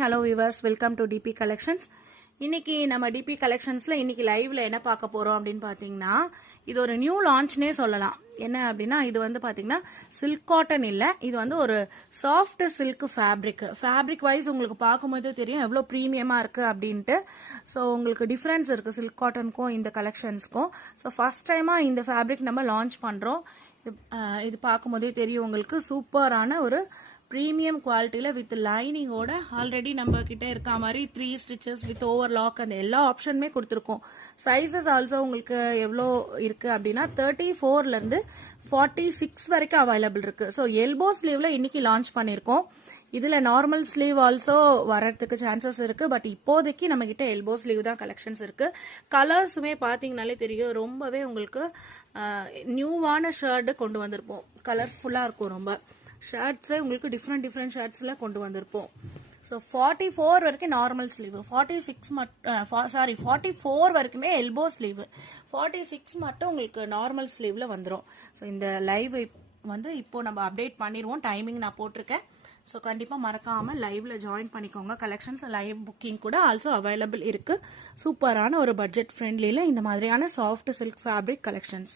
Hello viewers, welcome to DP collections. இன்னைக்கு நம்ம DP கலெக்ஷன்ஸ்ல இன்னைக்கு லைவ்ல என்ன பார்க்க போறோம் அப்படின்னு பாத்தீங்கன்னா, இது ஒரு நியூ லான்ச்னே சொல்லலாம். என்ன அப்படின்னா, இது வந்து பாத்தீங்கன்னா சில்க் காட்டன் இல்ல, இது வந்து ஒரு சாஃப்ட் சில்க் ஃபேப்ரிக் வைஸ் உங்களுக்கு பார்க்கும்போது தெரியும் எவ்வளவு ப்ரீமியமா இருக்கு அப்படின்ட்டு. ஸோ உங்களுக்கு டிஃபரன்ஸ் இருக்கு சில்க் காட்டனுக்கும் இந்த கலெக்ஷன்ஸ்க்கும். ஸோ ஃபர்ஸ்ட் டைமா இந்த ஃபேப்ரிக் நம்ம லான்ச் பண்றோம். இது பார்க்கும்போதே தெரியும் உங்களுக்கு சூப்பரான ஒரு ப்ரீமியம் குவாலிட்டியில் வித் லைனிங்கோட ஆல்ரெடி நம்ம கிட்ட இருக்க மாதிரி 3 ஸ்டிச்சஸ் வித் ஓவர்லாக் அந்த எல்லா ஆப்ஷனுமே கொடுத்துருக்கோம். சைஸஸ் ஆல்சோ உங்களுக்கு எவ்வளோ இருக்கு அப்படின்னா 34லேருந்து 46 வரைக்கும் அவைலபிள் இருக்கு. ஸோ எல்போ ஸ்லீவ்ல இன்னைக்கு லான்ச் பண்ணியிருக்கோம். இதுல நார்மல் ஸ்லீவ் ஆல்சோ வரதுக்கு சான்சஸ் இருக்கு. பட் இப்போதைக்கு நம்ம கிட்ட எல்போ ஸ்லீவ் தான் கலெக்ஷன்ஸ் இருக்கு. கலர்ஸுமே பாத்தீங்கன்னாலே தெரியும், ரொம்பவே உங்களுக்கு நியூவான ஷர்ட் கொண்டு வந்திருப்போம். கலர்ஃபுல்லா இருக்கும். ரொம்ப ஷர்ட்ஸே உங்களுக்கு டிஃப்ரெண்ட் ஷர்ட்ஸ்ல கொண்டு வந்திருப்போம். ஸோ 44 வரைக்கும் நார்மல் ஸ்லீவ், 44 வரைக்குமே எல்போ ஸ்லீவ், 46 மட்டும் உங்களுக்கு நார்மல் ஸ்லீவ்ல வந்துடும். ஸோ இந்த லைவ் வந்து இப்போ நம்ம அப்டேட் பண்ணிடுவோம். டைமிங் நான் போட்டிருக்கேன். ஸோ கண்டிப்பாக மறக்காமல் லைவ்ல ஜாயின் பண்ணிக்கோங்க. கலெக்ஷன்ஸ் லைவ் புக்கிங் கூட ஆல்சோ அவைலபிள் இருக்கு. சூப்பரான ஒரு பட்ஜெட் ஃப்ரெண்ட்லியில் இந்த மாதிரியான சாஃப்ட் சில்க் ஃபேப்ரிக் கலெக்ஷன்ஸ்.